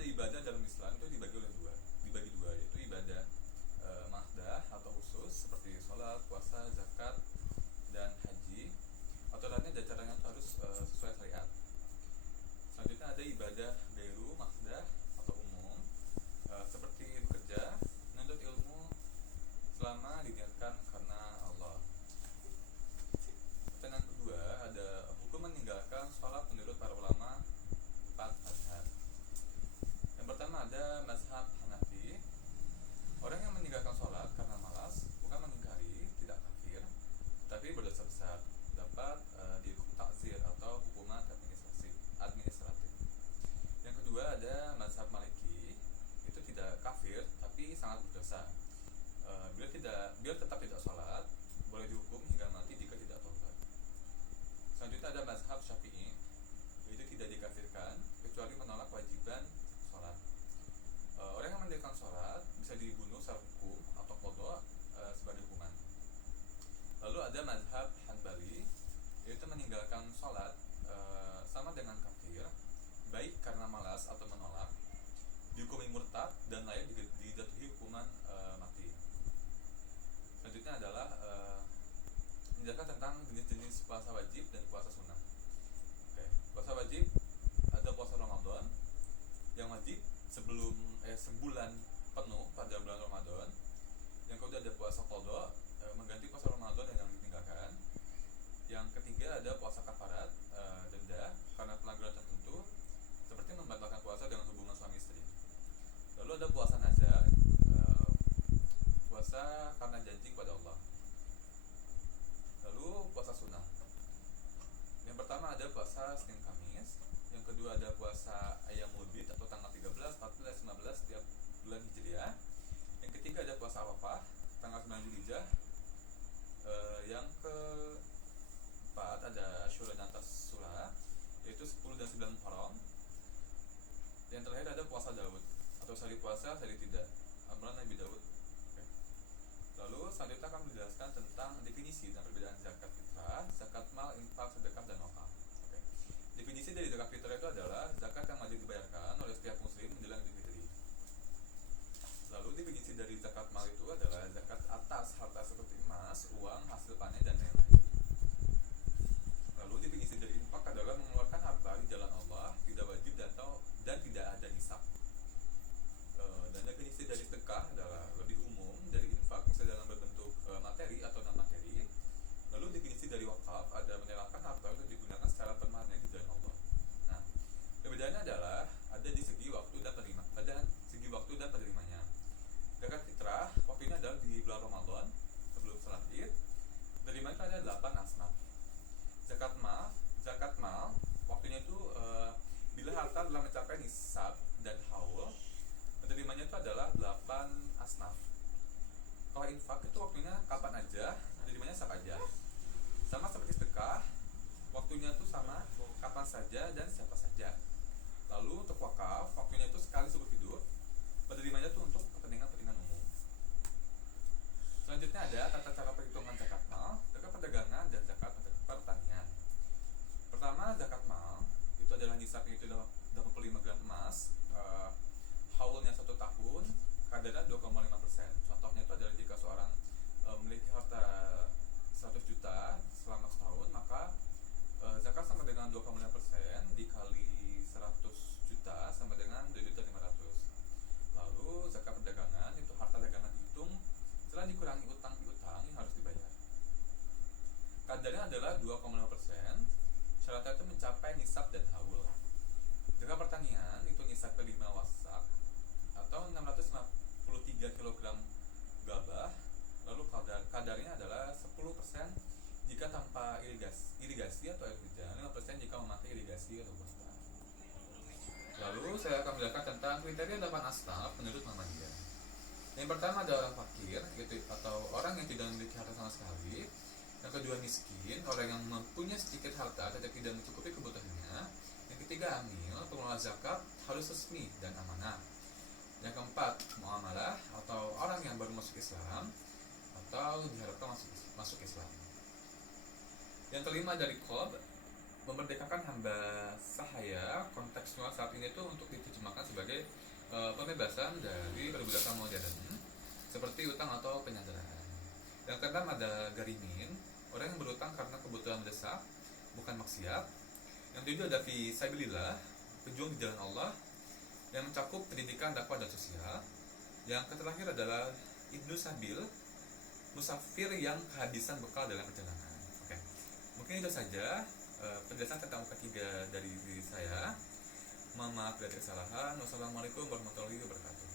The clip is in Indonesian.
ada ibadah dalam Islam itu dibagi dua, yaitu ibadah mahdah atau khusus seperti sholat, puasa, zakat, dan haji. Aturannya dan caranya itu harus sesuai syariat. Selanjutnya ada ibadah gairu mahdah atau umum, seperti bekerja, menuntut ilmu selama diniatkan karena Allah. Pertanyaan kedua, ada hukum meninggalkan sholat menurut para ulama 4 mazhab. Yang pertama ada mazhab Hanafi. Orang yang meninggalkan sholat karena malas bukan mengingkari, tidak kafir, tapi berdosa besar, dapat dihukum takzir atau hukuman administratif. Yang kedua ada mazhab Maliki. Itu tidak kafir tapi sangat berdosa. Biar tetap tidak sholat, boleh dihukum hingga mati jika tidak tobat. Selanjutnya ada mazhab Syafi'i. Itu tidak dikafirkan kecuali menolak kewajiban sholat. Orang yang meninggalkan sholat bisa dibunuh secara hukum atau qadha sebagai hukuman. Lalu ada mazhab Hanbali, yaitu meninggalkan sholat sama dengan kafir, baik karena malas atau menolak, dihukumi murtad dan layak dijatuhi hukuman mati. Selanjutnya adalah menjelaskan tentang jenis-jenis puasa wajib dan puasa sunnah. Puasa wajib ada puasa Ramadan yang wajib sebulan penuh pada bulan Ramadan. Yang kedua ada puasa qadha, mengganti puasa Ramadan yang ditinggalkan. Yang ketiga ada puasa kafarat, denda karena pelanggaran tertentu seperti membatalkan puasa dengan hubungan suami istri. Lalu ada puasa nazar, puasa karena janji kepada Allah. Lalu puasa sunnah. Yang pertama ada puasa Senin Kamis. Yang kedua ada puasa Ayyamul Bid atau tanggal 13, 14, 15 setiap bulan Hijriah. Yang ketiga ada puasa Arafah tanggal 9 Dzulhijjah. Yang keempat ada Asyura dan Tasyura, yaitu 10 dan 9 Muharram. Yang terakhir ada puasa Daud atau sehari puasa sehari tidak, amalan Nabi Daud. Lalu selanjutnya akan menjelaskan tentang definisi dan perbedaan zakat fitrah, zakat mal, infak, sedekah, dan wakaf. Definisi dari zakat fitrah itu adalah zakat yang wajib dibayarkan oleh setiap muslim menjelang Idul Fitri. Lalu definisi dari zakat mal itu adalah zakat atas harta seperti emas, uang, hasil panen, dan lain-lain. Lalu definisi dari infak adalah mengeluarkan harta di jalan Allah, tidak wajib dan tidak ada nisab. Dan definisi dari sedekah adalah lebih umum dari infak, misalnya dalam berbentuk materi atau non materi. Lalu definisi dari wakaf ada menyerahkan harta untuk digunakan secara permanen di jalan Allah. Nah, perbedaannya adalah ada di segi waktu dan penerimanya. Zakat fitrah waktunya adalah di bulan Ramadan sebelum salat Id. Penerimanya itu ada 8 asnaf. Zakat mal waktunya itu bila harta telah mencapai nisab dan haul. Penerimanya itu adalah 8 asnaf. Kalau infak itu waktunya kapan aja, penerimanya siapa aja. Sama seperti sedekah, waktunya itu sama kapan saja dan siapa saja. Lalu untuk wakaf, waktunya itu sekali seumur hidup. Penerimanya itu untuk kepentingan umum. Selanjutnya ada tata cara perhitungan zakat mal, zakat perdagangan, dan zakat pertanian. Pertama, zakat mal itu adalah nisabnya itu 85 gram emas, haulnya 1 tahun, kadarnya 2,5%. Contohnya itu adalah jika seorang memiliki harta 100 juta selama setahun, maka zakat sama dengan 2,5% dikali 100 juta sama dengan 2.500.000. Lalu zakat perdagangan itu harta dagangan dihitung setelah dikurangi utang piutang yang harus dibayar. Kadarnya adalah 2,5%. Syaratnya itu mencapai nisab dan haul. Zakat pertanian itu nisab ke 5 wasak atau 653 kg gabah. Lalu kadarnya adalah 10% jika tanpa irigasi atau air hujan, 5% jika memakai irigasi atau kusta. Lalu saya akan menjelaskan tentang kriteria 8 asnaf menurut Muhammadiyah. Yang pertama ada orang fakir, atau orang yang tidak memiliki harta sama sekali. Yang kedua miskin, orang yang mempunyai sedikit harta tetapi tidak mencukupi kebutuhannya. Yang ketiga amil, pengelola zakat harus resmi dan amanah. Yang keempat muamalah, atau orang yang baru masuk Islam atau diharapkan masuk Islam. Yang kelima dari qalb, memerdekakan hamba sahaya. Kontekstual saat ini itu untuk diterjemahkan sebagai pembebasan dari perbudakan modern seperti utang atau penyanderaan. Yang keenam ada garimin, orang yang berutang karena kebutuhan mendesak, bukan maksiat. Yang tujuh ada fi sabilillah, pejuang di jalan Allah, yang mencakup pendidikan, dakwah, dan sosial. Yang terakhir adalah ibnu sabil, musafir yang kehabisan bekal dalam perjalanan. Oke, mungkin itu saja penjelasan tentang ketiga dari diri saya. Mohon maaf dari kesalahan. Wassalamualaikum warahmatullahi wabarakatuh.